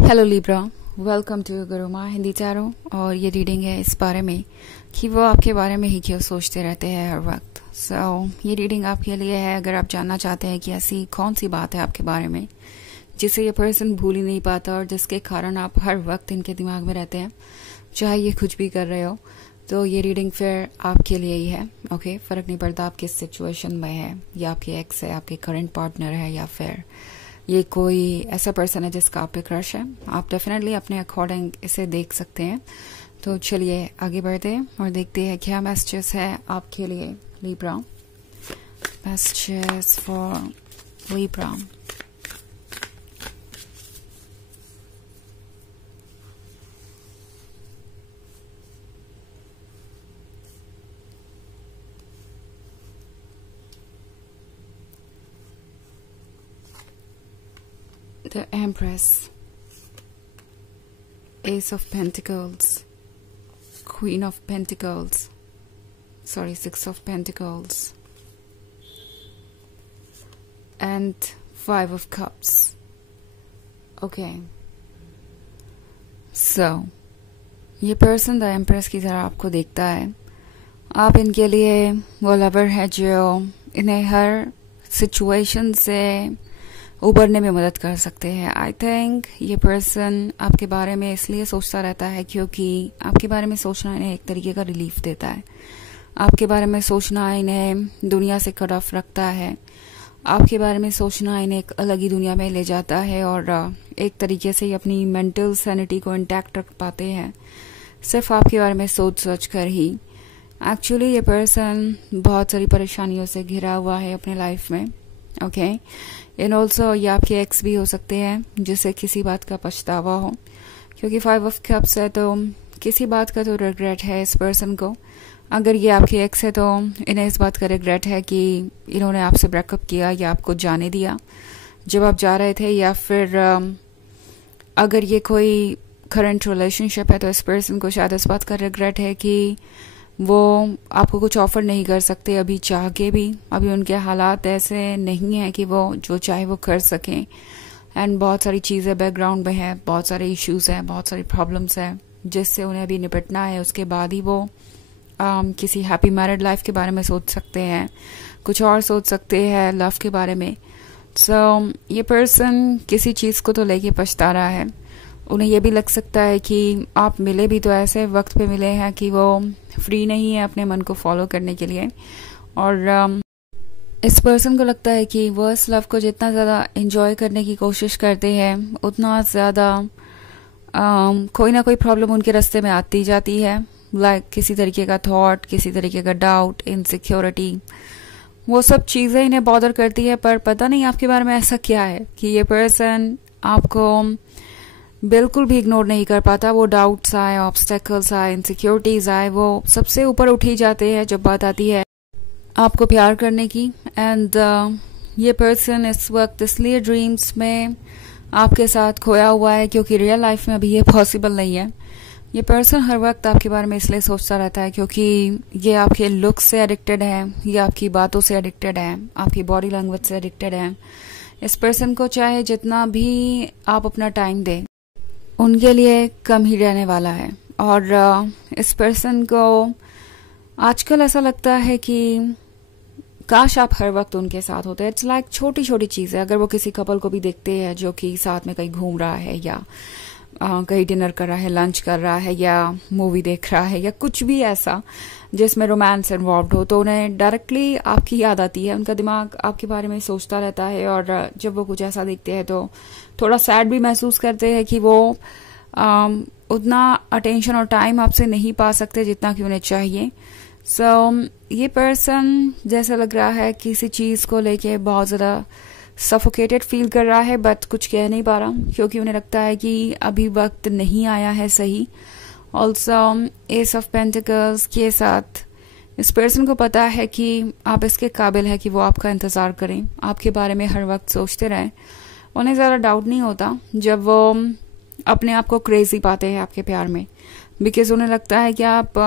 Hello Libra, welcome to Guruma Hindi tarot. और ये reading है इस बारे में कि वो आपके बारे में ही क्यों सोचते रहते हैं हर वक्त। ये रीडिंग आपके लिए है अगर आप जानना चाहते हैं कि ऐसी कौन सी बात है आपके बारे में जिसे ये पर्सन भूल ही नहीं पाता और जिसके कारण आप हर वक्त इनके दिमाग में रहते हैं, चाहे ये कुछ भी कर रहे हो। तो ये रीडिंग फिर आपके लिए ही है। ओके, फ़र्क नहीं पड़ता आप किस सिचुएशन में है, या आपके एक्स है, आपके करंट पार्टनर है, या फिर ये कोई ऐसा पर्सन है जिसका आप पे क्रश है। आप डेफिनेटली अपने अकॉर्डिंग इसे देख सकते हैं। तो चलिए आगे बढ़ते हैं और देखते हैं क्या मैसेजेस है आपके लिए Libra. Messages for Libra. The Empress, Ace of Pentacles, Queen of Pentacles, Six of Pentacles, and Five of Cups. Okay. So, ये पर्सन द एम्प्रेस की तरह आपको देखता है। आप इनके लिए वो लवर है जो इन्हें हर सिचुएशन से उबरने में मदद कर सकते हैं। आई थिंक ये पर्सन आपके बारे में इसलिए सोचता रहता है क्योंकि आपके बारे में सोचना इन्हें एक तरीके का रिलीफ देता है। आपके बारे में सोचना इन्हें दुनिया से कट ऑफ रखता है। आपके बारे में सोचना इन्हें एक अलग ही दुनिया में ले जाता है और एक तरीके से ये अपनी मेंटल सैनिटी को इंटैक्ट रख पाते हैं सिर्फ आपके बारे में सोच कर ही। एक्चुअली ये पर्सन बहुत सारी परेशानियों से घिरा हुआ है अपने लाइफ में। ओके, एंड ऑल्सो ये आपके एक्स भी हो सकते हैं जिसे किसी बात का पछतावा हो, क्योंकि फाइव ऑफ कप्स है तो किसी बात का तो रिग्रेट है इस पर्सन को। अगर ये आपके एक्स है तो इन्हें इस बात का रिग्रेट है कि इन्होंने आपसे ब्रेकअप किया या आपको जाने दिया जब आप जा रहे थे, या फिर अगर ये कोई करंट रिलेशनशिप है तो इस पर्सन को शायद इस बात का रिग्रेट है कि वो आपको कुछ ऑफर नहीं कर सकते अभी चाह के भी। अभी उनके हालात ऐसे नहीं हैं कि वो जो चाहे वो कर सकें, एंड बहुत सारी चीज़ें बैकग्राउंड में है, बहुत सारे इश्यूज हैं, बहुत सारी प्रॉब्लम्स हैं जिससे उन्हें अभी निपटना है। उसके बाद ही वो किसी हैप्पी मैरिड लाइफ के बारे में सोच सकते हैं, कुछ और सोच सकते हैं लव के बारे में। ये पर्सन किसी चीज़ को तो लेके पछता रहा है। उन्हें ये भी लग सकता है कि आप मिले भी तो ऐसे वक्त पे मिले हैं कि वो फ्री नहीं है अपने मन को फॉलो करने के लिए। और इस पर्सन को लगता है कि वो इस लव को जितना ज़्यादा एंजॉय करने की कोशिश करते हैं उतना ज़्यादा कोई ना कोई प्रॉब्लम उनके रास्ते में आती जाती है। लाइक किसी तरीके का थॉट, किसी तरीके का डाउट, इनसिक्योरिटी, वो सब चीज़ें इन्हें बॉदर करती है। पर पता नहीं आपके बारे में ऐसा क्या है कि ये पर्सन आपको बिल्कुल भी इग्नोर नहीं कर पाता। वो डाउट्स आए, ऑब्स्टेकल्स आए, इनसिक्योरिटीज आए, वो सबसे ऊपर उठ ही जाते हैं जब बात आती है आपको प्यार करने की। एंड ये पर्सन इस वक्त इसलिए ड्रीम्स में आपके साथ खोया हुआ है क्योंकि रियल लाइफ में अभी ये पॉसिबल नहीं है। ये पर्सन हर वक्त आपके बारे में इसलिए सोचता रहता है क्योंकि ये आपके लुक से एडिक्टेड है, ये आपकी बातों से एडिक्टेड है, आपकी बॉडी लैंग्वेज से एडिक्टेड है। इस पर्सन को चाहे जितना भी आप अपना टाइम दें उनके लिए कम ही रहने वाला है। और इस पर्सन को आजकल ऐसा लगता है कि काश आप हर वक्त उनके साथ होते। इट्स लाइक छोटी छोटी चीज़ें। अगर वो किसी कपल को भी देखते हैं जो कि साथ में कहीं घूम रहा है, या कहीं डिनर कर रहा है, लंच कर रहा है, या मूवी देख रहा है, या कुछ भी ऐसा जिसमें रोमांस इन्वॉल्व हो, तो उन्हें डायरेक्टली आपकी याद आती है। उनका दिमाग आपके बारे में सोचता रहता है और जब वो कुछ ऐसा देखते हैं तो थोड़ा सैड भी महसूस करते हैं कि वो उतना अटेंशन और टाइम आपसे नहीं पा सकते जितना कि उन्हें चाहिए। ये पर्सन जैसा लग रहा है किसी चीज़ को लेके बहुत ज़्यादा सफोकेटेड फील कर रहा है, बट कुछ कह नहीं पा रहा क्योंकि उन्हें लगता है कि अभी वक्त नहीं आया है सही। ऑल्सो एस ऑफ पेंटिकल्स के साथ इस पर्सन को पता है कि आप इसके काबिल है कि वो आपका इंतज़ार करें, आपके बारे में हर वक्त सोचते रहें। उन्हें ज़्यादा डाउट नहीं होता जब वो अपने आप को क्रेजी पाते हैं आपके प्यार में, बिकॉज उन्हें लगता है कि आप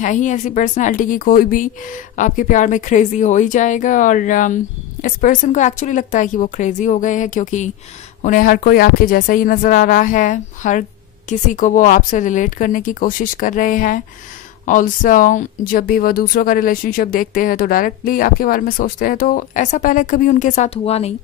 है ही ऐसी पर्सनालिटी की कोई भी आपके प्यार में क्रेजी हो ही जाएगा। और इस पर्सन को एक्चुअली लगता है कि वो क्रेजी हो गए हैं क्योंकि उन्हें हर कोई आपके जैसा ही नज़र आ रहा है, हर किसी को वो आपसे रिलेट करने की कोशिश कर रहे हैं। ऑल्सो जब भी वो दूसरों का रिलेशनशिप देखते हैं तो डायरेक्टली आपके बारे में सोचते हैं। तो ऐसा पहले कभी उनके साथ हुआ नहीं,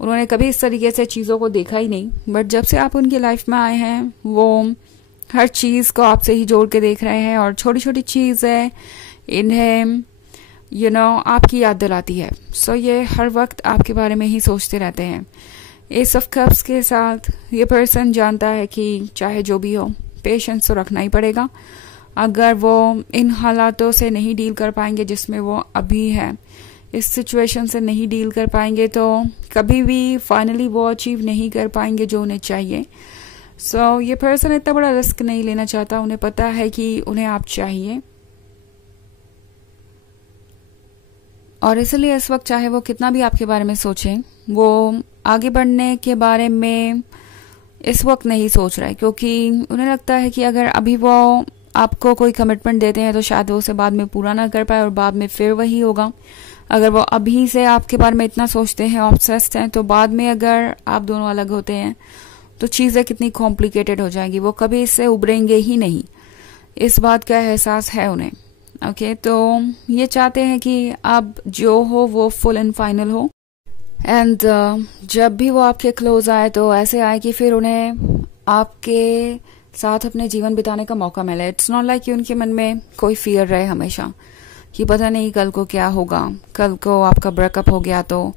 उन्होंने कभी इस तरीके से चीज़ों को देखा ही नहीं। बट जब से आप उनकी लाइफ में आए हैं वो हर चीज़ को आपसे ही जोड़ के देख रहे हैं, और छोटी छोटी चीज़ें इन्हें आपकी याद दिलाती है। सो ये हर वक्त आपके बारे में ही सोचते रहते हैं। एस ऑफ कप्स के साथ ये पर्सन जानता है कि चाहे जो भी हो पेशेंस तो रखना ही पड़ेगा। अगर वो इन हालातों से नहीं डील कर पाएंगे जिसमें वो अभी है, इस सिचुएशन से नहीं डील कर पाएंगे, तो कभी भी फाइनली वो अचीव नहीं कर पाएंगे जो उन्हें चाहिए। सो ये पर्सन इतना बड़ा रिस्क नहीं लेना चाहता, उन्हें पता है कि उन्हें आप चाहिए, और इसलिए इस वक्त चाहे वो कितना भी आपके बारे में सोचें, वो आगे बढ़ने के बारे में इस वक्त नहीं सोच रहा है, क्योंकि उन्हें लगता है कि अगर अभी वो आपको कोई कमिटमेंट देते हैं तो शायद वो उसे बाद में पूरा ना कर पाए और बाद में फिर वही होगा। अगर वो अभी से आपके बारे में इतना सोचते हैं, ऑब्सेस्ड हैं, तो बाद में अगर आप दोनों अलग होते हैं तो चीज़ें कितनी कॉम्प्लिकेटेड हो जाएंगी, वो कभी इससे उभरेंगे ही नहीं। इस बात का एहसास है उन्हें। ओके, तो ये चाहते हैं कि अब जो हो वो फुल एंड फाइनल हो, एंड जब भी वो आपके क्लोज आए तो ऐसे आए कि फिर उन्हें आपके साथ अपने जीवन बिताने का मौका मिले। इट्स नॉट लाइक कि उनके मन में कोई फियर रहे हमेशा कि पता नहीं कल को क्या होगा, कल को आपका ब्रेकअप हो गया तो,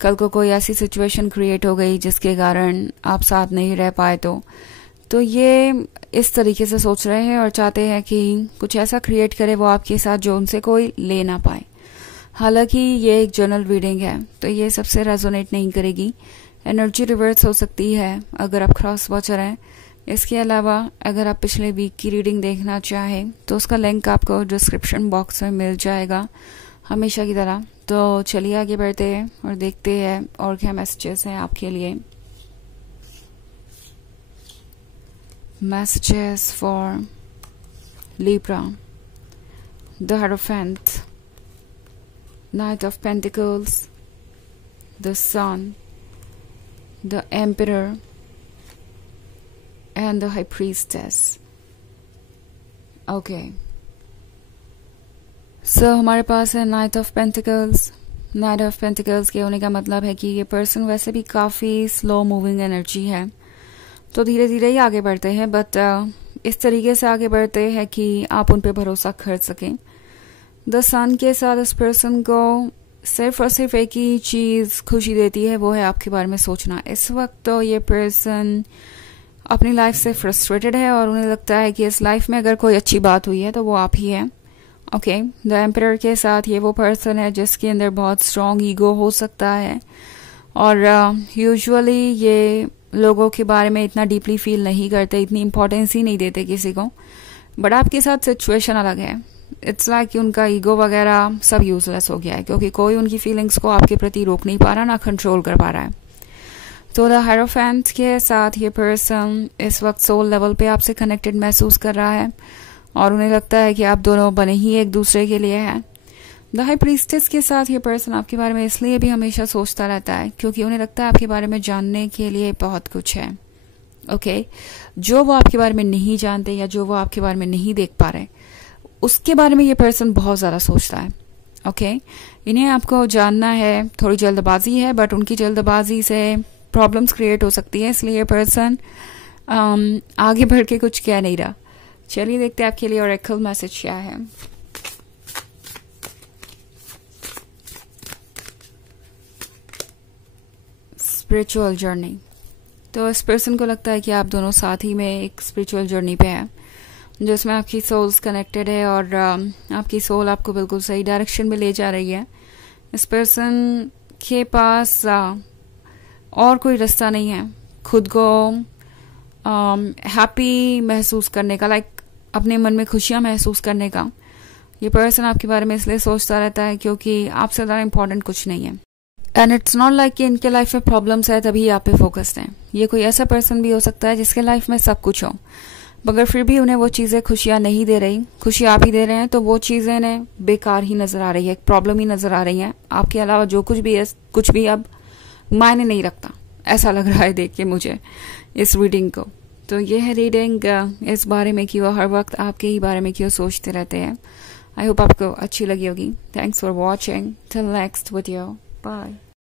कल को कोई ऐसी सिचुएशन क्रिएट हो गई जिसके कारण आप साथ नहीं रह पाए तो ये इस तरीके से सोच रहे हैं और चाहते हैं कि कुछ ऐसा क्रिएट करे वो आपके साथ जो उनसे कोई ले ना पाए। हालांकि ये एक जनरल रीडिंग है तो ये सबसे रेजोनेट नहीं करेगी, एनर्जी रिवर्स हो सकती है अगर आप क्रॉस वॉचर हैं। इसके अलावा अगर आप पिछले वीक की रीडिंग देखना चाहें तो उसका लिंक आपको डिस्क्रिप्शन बॉक्स में मिल जाएगा हमेशा की तरह। तो चलिए आगे बढ़ते हैं और देखते हैं और क्या मैसेजेस हैं आपके लिए। Messages for Libra, the Hierophant, Knight of Pentacles, the Sun, the Emperor, and the High Priestess. Okay. So हमारे पास है Knight of Pentacles. Knight of Pentacles के होने का मतलब है कि ये पर्सन वैसे भी काफ़ी स्लो मूविंग एनर्जी है, तो धीरे धीरे ही आगे बढ़ते हैं, बट इस तरीके से आगे बढ़ते हैं कि आप उन पे भरोसा कर सकें। द सन के साथ इस पर्सन को सिर्फ और सिर्फ एक ही चीज़ खुशी देती है, वो है आपके बारे में सोचना। इस वक्त तो ये पर्सन अपनी लाइफ से फ्रस्ट्रेटेड है और उन्हें लगता है कि इस लाइफ में अगर कोई अच्छी बात हुई है तो वो आप ही है। ओके, द एम्परर के साथ ये वो पर्सन है जिसके अंदर बहुत स्ट्रॉन्ग ईगो हो सकता है, और यूजुअली ये लोगों के बारे में इतना डीपली फील नहीं करते, इतनी इंपॉर्टेंस ही नहीं देते किसी को। बट आपके साथ सिचुएशन अलग है। इट्स लाइक कि उनका ईगो वगैरह सब यूजलेस हो गया है, क्योंकि कोई उनकी फीलिंग्स को आपके प्रति रोक नहीं पा रहा, ना कंट्रोल कर पा रहा है। तो द हायरोफेंट के साथ ये पर्सन इस वक्त सोल लेवल पे आपसे कनेक्टेड महसूस कर रहा है और उन्हें लगता है कि आप दोनों बने ही एक दूसरे के लिए हैं। द हाई प्रीस्टेस के साथ ये पर्सन आपके बारे में इसलिए भी हमेशा सोचता रहता है क्योंकि उन्हें लगता है आपके बारे में जानने के लिए बहुत कुछ है। ओके, जो वो आपके बारे में नहीं जानते या जो वो आपके बारे में नहीं देख पा रहे, उसके बारे में ये पर्सन बहुत ज़्यादा सोचता है। ओके, इन्हें आपको जानना है, थोड़ी जल्दबाजी है, बट उनकी जल्दबाजी से प्रॉब्लम्स क्रिएट हो सकती है, इसलिए ये पर्सन आगे बढ़ के कुछ कह नहीं रहा। चलिए देखते हैं आपके लिए ऑरेकल मैसेज क्या है। Spiritual journey. तो इस पर्सन को लगता है कि आप दोनों साथ ही में एक स्पिरिचुअल जर्नी पे हैं जिसमें आपकी सोल्स कनेक्टेड है और आपकी सोल आपको बिल्कुल सही डायरेक्शन में ले जा रही है। इस पर्सन के पास और कोई रास्ता नहीं है खुद को हैप्पी महसूस करने का, लाइक अपने मन में खुशियाँ महसूस करने का। ये पर्सन आपके बारे में इसलिए सोचता रहता है क्योंकि आपसे ज़्यादा इम्पोर्टेंट कुछ नहीं है। एंड इट्स नॉट लाइक कि इनके लाइफ में प्रॉब्लम्स है तभी आप पे फोकस्ड हैं। ये कोई ऐसा पर्सन भी हो सकता है जिसके लाइफ में सब कुछ हो, मगर फिर भी उन्हें वो चीज़ें खुशियाँ नहीं दे रही, खुशी आप ही दे रहे हैं, तो वो चीज़ें इन्हें बेकार ही नज़र आ रही है, एक प्रॉब्लम ही नज़र आ रही है। आपके अलावा जो कुछ भी है, कुछ भी अब मायने नहीं रखता। ऐसा लग रहा है देख के मुझे इस रीडिंग को। तो ये है रीडिंग, इस बारे में क्यों हर वक्त आपके ही बारे में क्यों सोचते रहते हैं। आई होप आपको अच्छी लगी होगी। Thanks for watching, till next video, bye.